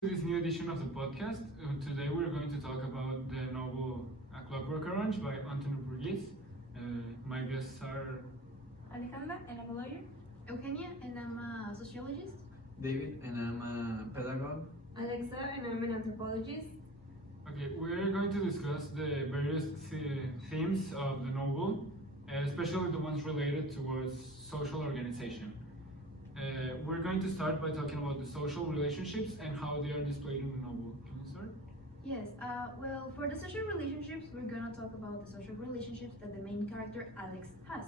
This new edition of the podcast. Today we're going to talk about the novel A Clockwork Orange by Antonio Burgess. My guests are Alejandra, and I'm a lawyer. Eugenia, and I'm a sociologist. David, and I'm a pedagogue. Alexa, and I'm an anthropologist. okay. We're going to discuss the various themes of the novel, especially the ones related towards social organization. We're going to start by talking about the social relationships and how they are displayed in the novel. Can you start? Yes, well, for the social relationships, we're gonna talk about the social relationships that the main character, Alex, has.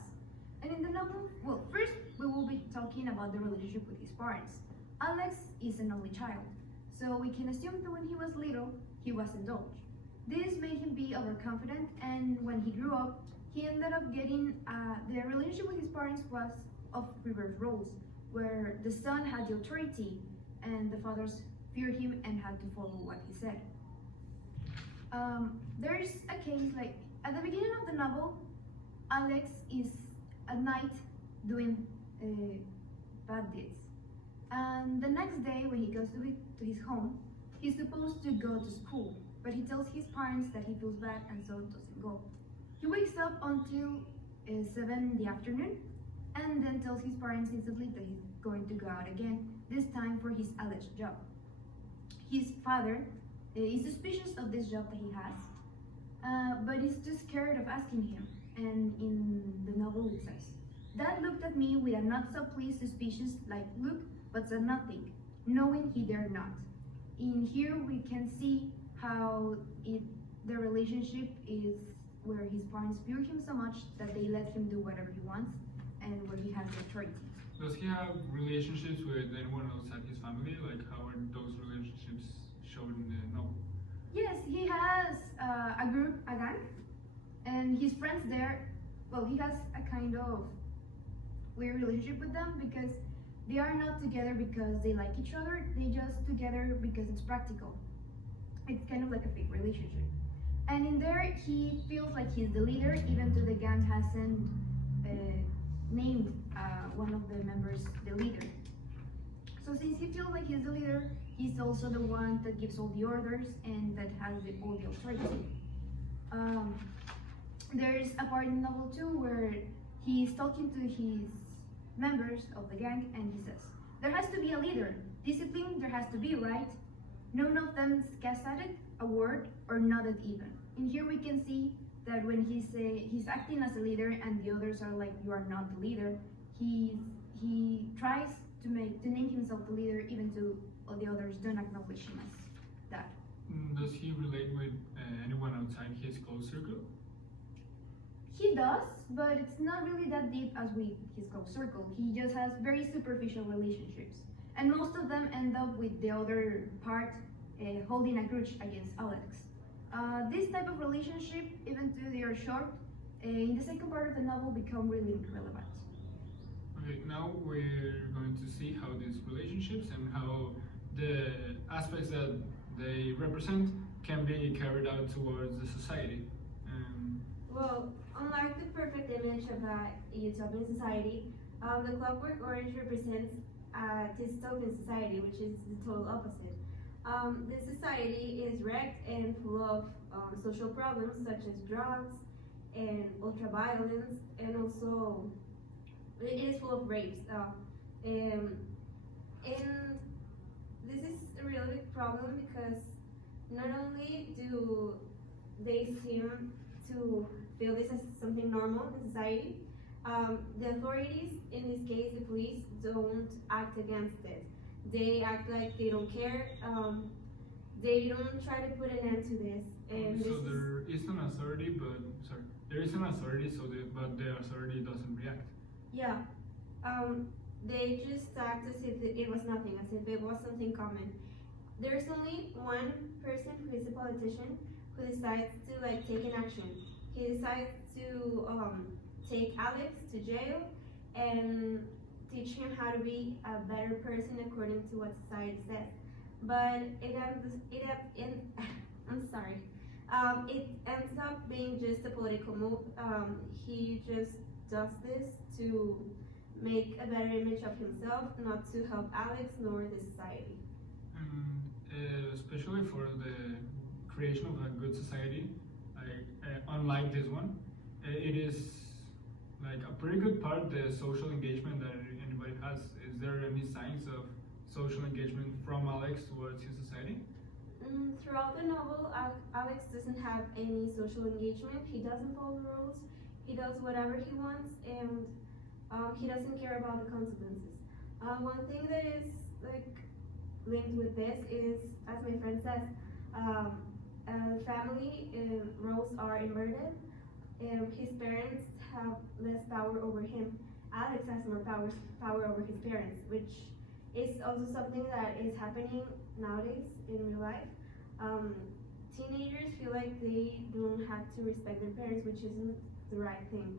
And in the novel, well, first, we will be talking about the relationship with his parents. Alex is an only child, so we can assume that when he was little, he was indulged. This made him be overconfident, and when he grew up, he ended up getting the relationship with his parents was of reverse roles, where the son had the authority and the fathers feared him and had to follow what he said. There's a case like at the beginning of the novel, Alex is at night doing bad deeds, and the next day when he goes to his home, he's supposed to go to school, but he tells his parents that he feels bad and so doesn't go. He wakes up until 7 in the afternoon and then tells his parents instantly that he's going to go out again, this time for his alleged job. His father is suspicious of this job that he has, but he's too scared of asking him, and in the novel it says, "Dad looked at me with a not so pleased suspicious like look, but said nothing, knowing he dared not." In here we can see how the relationship is where his parents fear him so much that they let him do whatever he wants, and where he has the authority. Does he have relationships with anyone outside his family? Like, how are those relationships shown in the novel? Yes, he has a group, a gang, and his friends there, well, he has a kind of weird relationship with them because they are not together because they like each other, they just together because it's practical. It's kind of like a fake relationship. And in there, he feels like he's the leader, even though the gang hasn't named one of the members the leader. So since he feels like he's the leader, he's also the one that gives all the orders and that has all the authority. There's a part in the novel too where he's talking to his members of the gang and he says, "There has to be a leader. Discipline there has to be, right?" None of them scared a word or nodded even. In here we can see that when he's acting as a leader and the others are like, "You are not the leader," he tries to name himself the leader even though all the others don't acknowledge him as that. Does he relate with anyone outside his close circle? He does, but it's not really that deep as with his close circle. He just has very superficial relationships, and most of them end up with the other part holding a grudge against Alex. This type of relationship, even though they are short, in the second part of the novel become really relevant. Okay, now we're going to see how these relationships and how the aspects that they represent can be carried out towards the society. Well, unlike the perfect image of a utopian society, the Clockwork Orange represents a dystopian society, which is the total opposite. This society is wrecked and full of social problems such as drugs and ultra-violence, and also it is full of rapes. And this is a really big problem because not only do they seem to feel this as something normal in society, the authorities, in this case the police, don't act against it. They act like they don't care. They don't try to put an end to this. And So there is an authority, but there is an authority, but the authority doesn't react. Yeah, they just act as if it was nothing, as if it was something common. There's only one person who is a politician who decides to take an action. He decides to take Alex to jail and teach him how to be a better person according to what society says. But it ends up being just a political move. He just does this to make a better image of himself, not to help Alex nor the society. especially for the creation of a good society. Unlike this one, it is like a pretty good part the social engagement that anybody has. Is there any signs of social engagement from Alex towards his society? Throughout the novel, Alex doesn't have any social engagement. He doesn't follow the rules. He does whatever he wants, and he doesn't care about the consequences. One thing that is like linked with this is, as my friend says, family roles are inverted. His parents have less power over him. Alex has more power over his parents, which is also something that is happening nowadays in real life. Teenagers feel like they don't have to respect their parents, which isn't the right thing.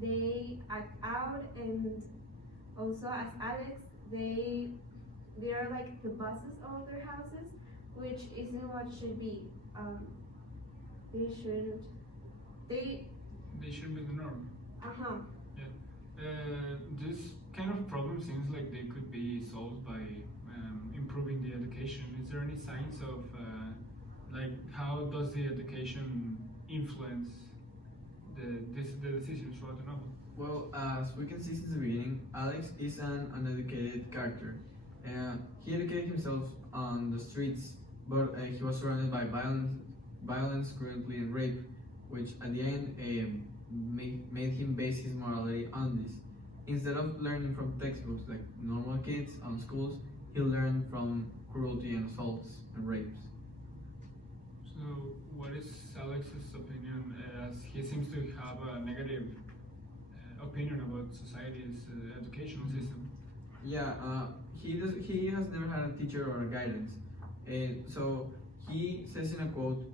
They act out, and also as Alex, they are like the bosses of their houses, which isn't what should be. They shouldn't. They shouldn't be the norm. This kind of problem seems like they could be solved by improving the education. Is there any signs of like how does the education influence the decisions throughout the novel? Well, as we can see since the beginning, Alex is an uneducated character. He educated himself on the streets, but he was surrounded by violence, cruelty, and rape, which at the end made him base his morality on this. Instead of learning from textbooks like normal kids on schools, he learned from cruelty and assaults and rapes. So, what is Alex's opinion? As he seems to have a negative opinion about society's educational system. Yeah, he has never had a teacher or a guidance. So he says in a quote,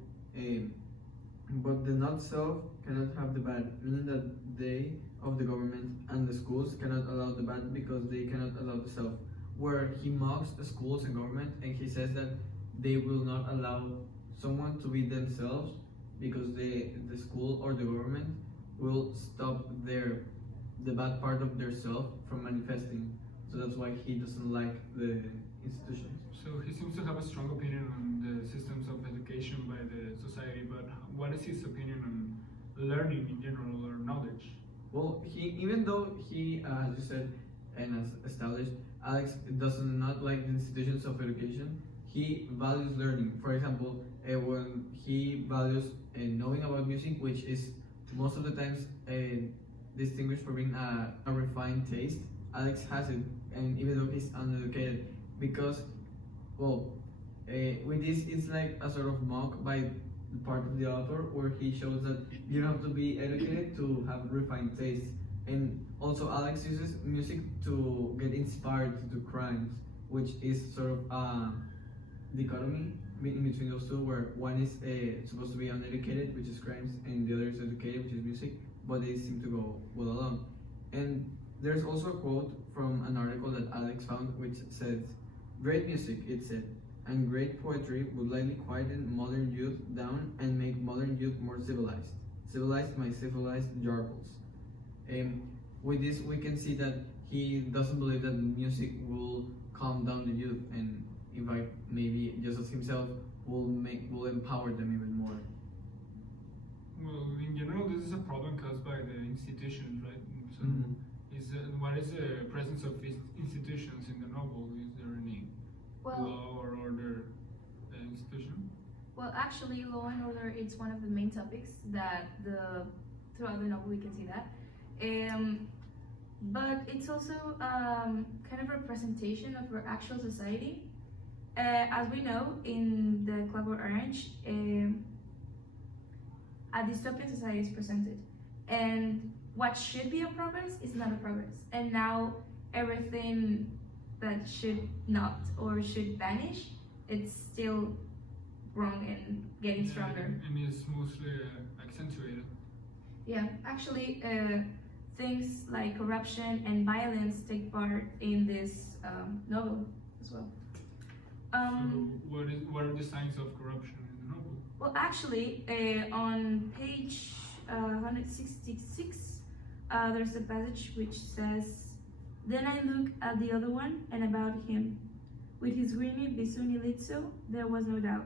but the not self cannot have the bad, meaning that they of the government and the schools cannot allow the bad because they cannot allow the self. Where he mocks the schools and government, and he says that they will not allow someone to be themselves because the school or the government will stop the bad part of their self from manifesting. So that's why he doesn't like the institutions. So he seems to have a strong opinion on the systems of education by the society, but what is his opinion on learning in general or knowledge? Well, even though he, as you said, and as established, Alex does not like the institutions of education. He values learning. For example, when he values knowing about music, which is most of the times distinguished for being a refined taste, Alex has it, and even though he's uneducated, because, well, with this, it's like a sort of mock by the part of the author where he shows that you don't have to be educated to have refined taste. And also Alex uses music to get inspired to do crimes, which is sort of a dichotomy in between those two, where one is supposed to be uneducated, which is crimes, and the other is educated, which is music, but they seem to go well along. And there's also a quote from an article that Alex found, which says, "Great music," it said, "and great poetry would likely quieten modern youth down and make modern youth more civilized. Civilized my civilized jargons." With this, we can see that he doesn't believe that music will calm down the youth, and in fact, maybe just as himself, will empower them even more. Well, in general, this is a problem caused by the institutions, right? So, what is the presence of institutions in the novel? Is there any law or order institution? Well, actually, law and order is one of the main topics that throughout the novel we can see that. But it's also kind of a representation of our actual society. As we know, in the Clockwork Orange, a dystopian society is presented, and what should be a progress is not a progress, and now everything that should not or should vanish, it's still wrong and getting stronger. And it's mostly accentuated. Yeah, actually, things like corruption and violence take part in this novel as well. So what are the signs of corruption in the novel? Well, actually, on page 166, there's a passage which says, "Then I look at the other one and about him. With his greeny Bisuni Litso, there was no doubt.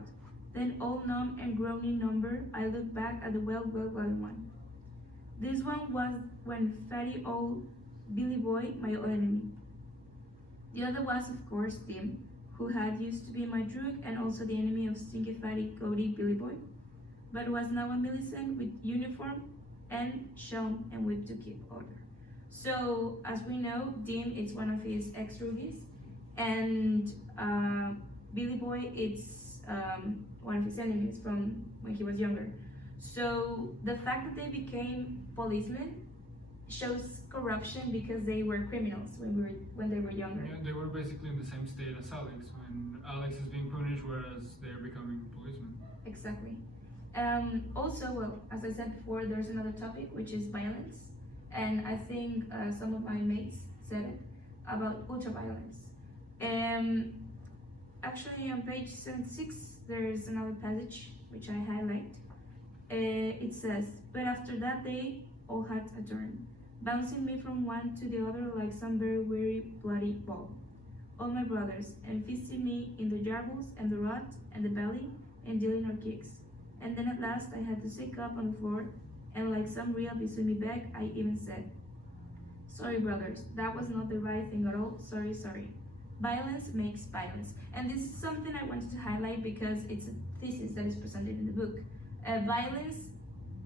Then all numb and groaning number, I looked back at the well one. This one was when fatty old Billy Boy, my old enemy. The other was, of course, Tim, who had used to be my drug and also the enemy of stinky fatty Cody Billy Boy, but was now a Millicent with uniform and shown and whipped to keep order. So, as we know, Dim is one of his ex-rookies, and Billy Boy is one of his enemies from when he was younger. So the fact that they became policemen shows corruption because they were criminals when they were younger. Yeah, they were basically in the same state as Alex when Alex is being punished, whereas they're becoming policemen. Exactly. Also, well, as I said before, there's another topic which is violence, and I think some of my mates said it about ultra-violence. Actually, on page 76, there's another passage which I highlight. It says, "But after that day, all had a turn, bouncing me from one to the other like some very weary, bloody ball. All my brothers, and feasting me in the jarbles and the rod and the belly, and dealing our kicks. And then at last I had to sit up on the floor, and like some real Bisumi bag, I even said, 'Sorry, brothers, that was not the right thing at all. Sorry, sorry.' Violence makes violence." And this is something I wanted to highlight because it's a thesis that is presented in the book. Violence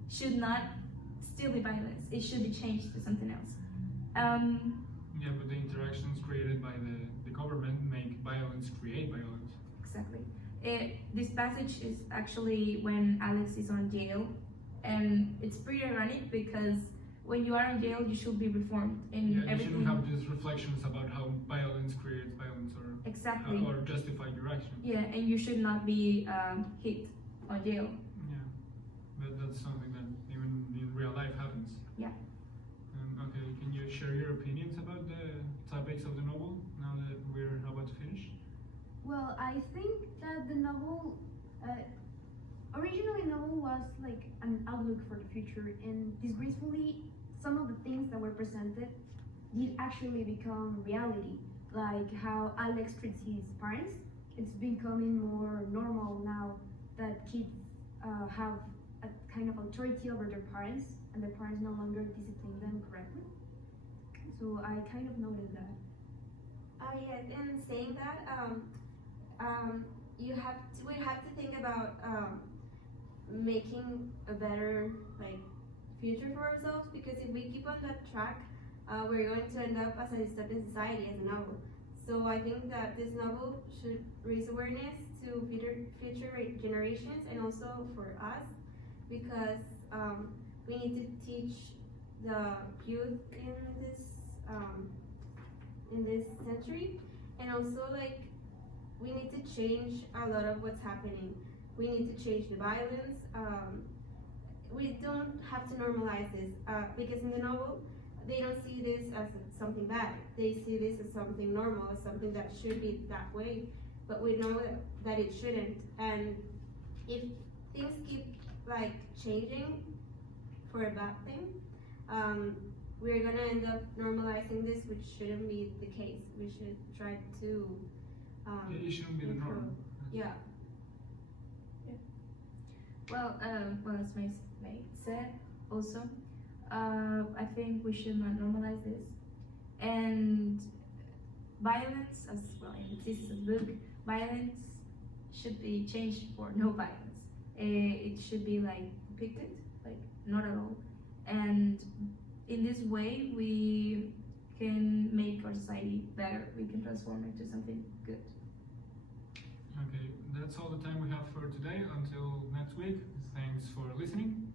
should not still be violence. It should be changed to something else. Yeah, but the interactions created by the government make violence create violence. Exactly. This passage is actually when Alex is on jail, and it's pretty ironic because when you are in jail, you should be reformed in Yeah, you everything. shouldn't have these reflections about how violence creates violence Exactly. or justify your actions. Yeah, and you should not be hit on jail. Yeah, but that's something that even in real life happens. Yeah. Okay, can you share your opinions about the topics of the novel now that we're about to finish? Well, I think that the novel, originally the novel was like an outlook for the future, and disgracefully, some of the things that were presented did actually become reality, like how Alex treats his parents. It's becoming more normal now that kids have a kind of authority over their parents, and their parents no longer discipline them correctly. So I kind of noted that. Yeah, and saying that, we have to think about making a better future for ourselves, because if we keep on that track, we're going to end up as a dystopian society as a novel. So I think that this novel should raise awareness to future generations and also for us, because we need to teach the youth in this century, and also we need to change a lot of what's happening. We need to change the violence. We don't have to normalize this, because in the novel they don't see this as something bad. They see this as something normal, as something that should be that way. But we know that it shouldn't. And if things keep changing for a bad thing, we're gonna end up normalizing this, which shouldn't be the case. We should try to It shouldn't be the norm. Yeah. Well, as my mate said, also, I think we should not normalize this. And violence, as well in the thesis of the book, violence should be changed for no violence. It should be depicted, not at all. And in this way, we can make our society better. We can transform it to something good. Okay, that's all the time we have for today. Until next week, thanks for listening.